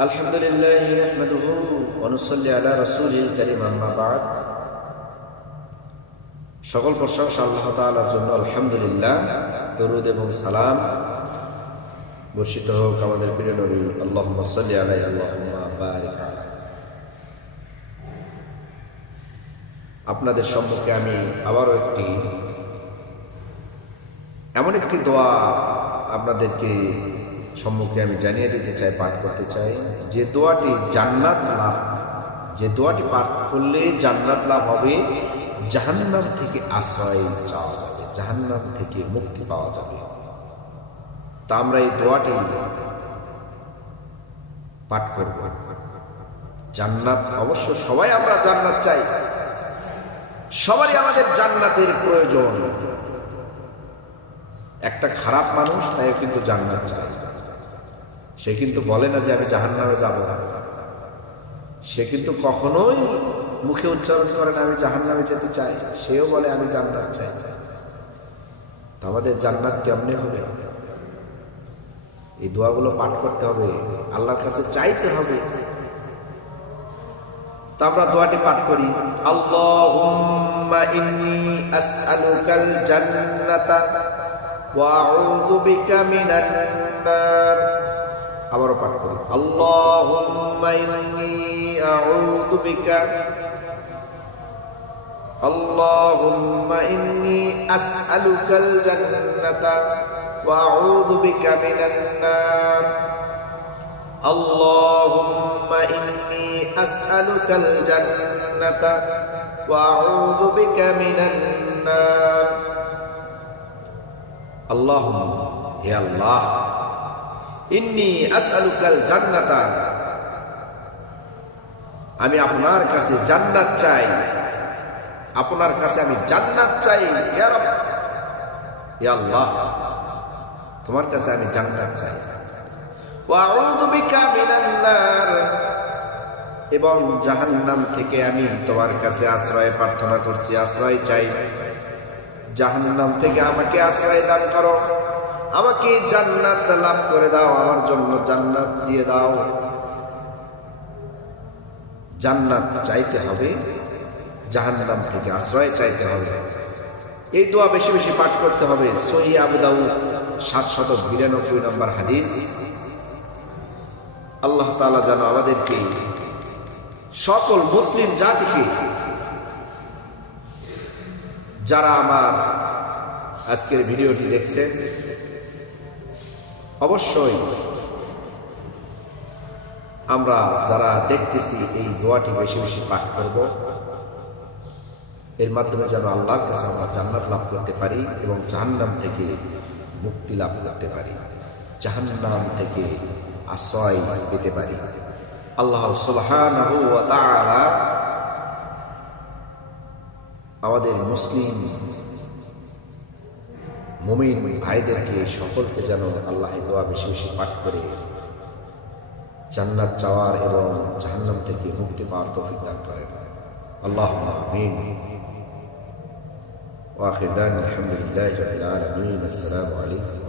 আলহামদুলিল্লাহ নাহমাদুহু ওয়া নুসাল্লি আলা রাসূলিল কারীম আম্মা বা'দ। সকল প্রশংসা আল্লাহ তাআলার জন্য। আলহামদুলিল্লাহ, দরুদ এবং সালাম বর্ষিত হোক আমাদের প্রিয় নবী আল্লাহুম্মা সাল্লি আলাইহি আল্লাহুম্মা বারিক আলাইহি। আপনাদের সম্মুখে আমি আবারও এমন একটি দোয়া আপনাদেরকে সম্মুখে আমি জানিয়ে দিতে চাই, পাঠ করতে চাই, যে দোয়াটি পাঠ করলে জান্নাত লাভ হবে, জাহান্নাম থেকে আশ্রয় চাওয়া যাবে, জাহান্নাম থেকে মুক্তি পাওয়া যাবে। তা আমরা এই দোয়াটি পাঠ করব। জান্নাত, অবশ্য সবাই আমরা জান্নাত চাই, সবারই আমাদের জান্নাতের প্রয়োজন। একটা খারাপ মানুষ তাই কিন্তু জান্নাত চায়, সে কিন্তু বলে না যে আমি জাহান্নামে যাব, সে কিন্তু কখনোই মুখে উচ্চারণ করে না আমি জাহান্নামে যেতে চাই, সেও বলে আমি জান্নাত চাই। তো আমাদের জান্নাত কেমনে হবে? এই দোয়াগুলো পাঠ করতে হবে, আল্লাহর কাছে চাইতে হবে। তা আমরা দোয়াটি পাঠ করি। আল্লাহুম্মা ইন্নী আসআলুকাল জান্নাতা ওয়া আউযু বিকা মিনান নার। আবারও পাঠ করি। আল্লাহুম্মা ইন্নী আউযু বিকা, আল্লাহুম্মা ইন্নী আসআলুকাল জান্নাতা ওয়া আউযু বিকা মিনান নার। আল্লাহুম্মা ইন্নী আসআলুকাল জান্নাতা ওয়া আউযু বিকা মিনান নার। আল্লাহুম্মা, হে আল্লাহ, ইন্নী আসআলুকাল জান্নাতা, আমি আপনার কাছে জান্নাত চাই, আপনার কাছে আমি জান্নাত চাই। ইয়া রাব, হে আল্লাহ, তোমার কাছে আমি জান্নাত চাই। ওয়া আউযু বিকা মিনান নার, এবং জাহান্নাম থেকে আমি তোমার কাছে আশ্রয় প্রার্থনা করছি, আশ্রয় চাই। জাহান্নাম থেকে আমাকে আশ্রয় দান করো, আমাকে জান্নাত লাভ করে দাও, আমার জন্য জান্নাত দিয়ে দাও। জান্নাত চাইতে হবে, জাহান্নাম থেকে আশ্রয় চাইতে হবে। এই দোয়া বেশি বেশি পাঠ করতে হবে। সহিহ আবু দাউদ 792 নম্বর হাদিস। আল্লাহ তাআলা যেন আমাদেরকে, সকল মুসলিম জাতিকে, যারা আমার আজকের ভিডিওটি দেখছে, অবশ্যই আমরা যারা দেখতেছি এই দোয়াটি বেশি বেশি পাঠ করব। এর মাধ্যমে যেন আল্লাহর কাছে আমরা জান্নাত লাভ করতে পারি এবং জাহান্নাম থেকে মুক্তি লাভ করতে পারি, জাহান্নাম থেকে আশ্রয় পেতে পারি। আল্লাহ সুবহানাহু ওয়া তাআলা আমাদের মুসলিম মুমিন ভাইদেরকে, সকলকে যেন আল্লাহ এই দোয়া বেশি বেশি পাঠ করে জান্নাত চাওয়ার এবং জাহান্নাম থেকে মুক্তি পাওয়ার তৌফিক দান করেন। আল্লাহুম্মা আমিন। ওয়া আখির দাওয়ানা আলহামদুলিল্লাহি রাব্বিল আলামিন। আসসালামু আলাইকুম।